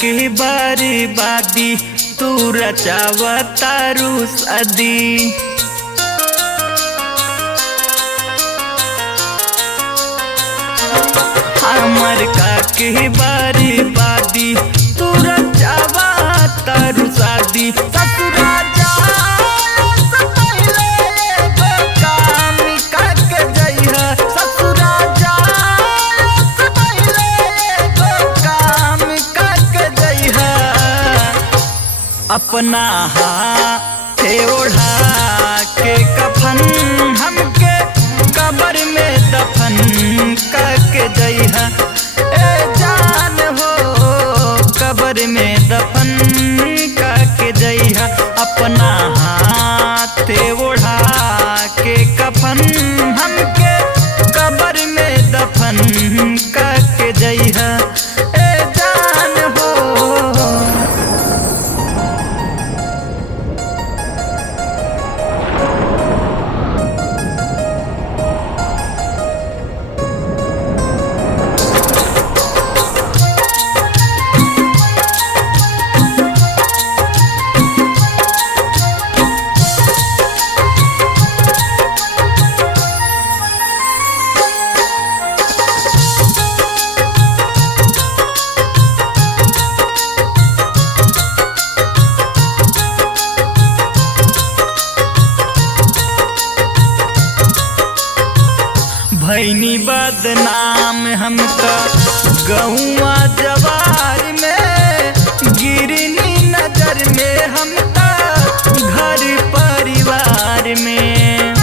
के बर्बादी तू रचावतारू सदी। हमर के बर्बादी तू रचावतारू सदी। ससुरा अपना हाथे ओढ़ा के कफन हमके कब्र में दफन करके जइहा ए जान हो, कब्र में दफन करके जइहा। अपना हाथे ओढ़ा के कफन हमके कब्र में दफन करके जइहा ए जान हो। भैनी बदनाम हमका गौआ जवार में, गिरनी नजर में हमका घर परिवार में।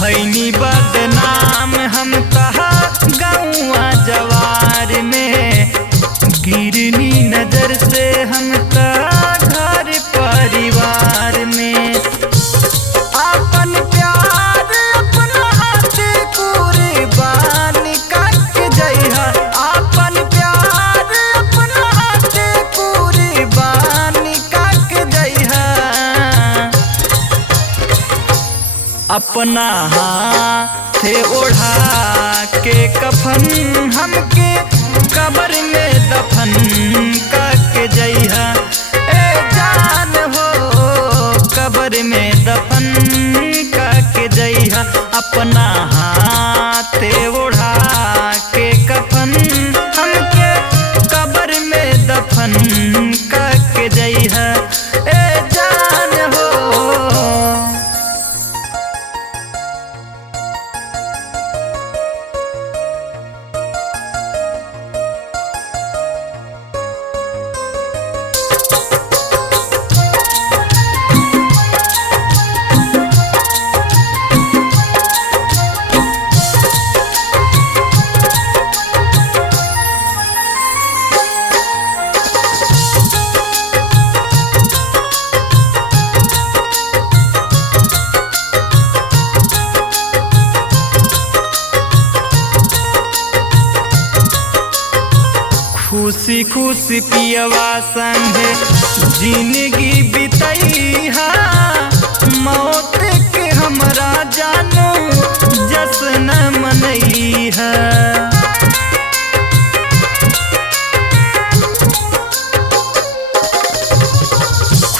भैनी बदनाम हमका गौआ जवार में, गिरनी नजर से हमका घर परिवार में। अपन प्यार अपना हाथ कुर्बान करके जइहा, अपन प्यार अपना हाथ कुर्बान करके जइहा। अपना हाथे ओढ़ा के कफन हमके कब्र में दफन करके जइहा ए जान हो, कब्र में दफन करके जइहा। अपना हाथे ओढ़ा के कफन हमके कब्र में दफन करके जइहा ए जान हो। खुशी खुशी पियवा संगे जिंदगी बितैहा, मौत के हमरा जानो जश्न मनैहा।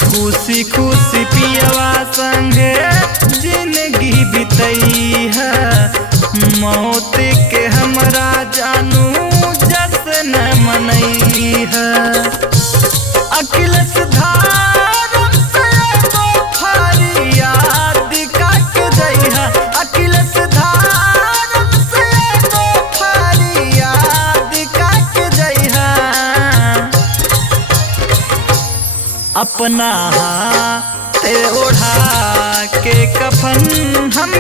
खुशी खुशी पियवा संगे जिंदगी बितैहा, मौत के हमरा जानू जश्न मनैहा। अखिलेश धारम से एगो फरियाद करके जइहा, अखिलेश धारम से एगो फरियाद करके जइहा। अपना हाथे ओढ़ा के कफन हम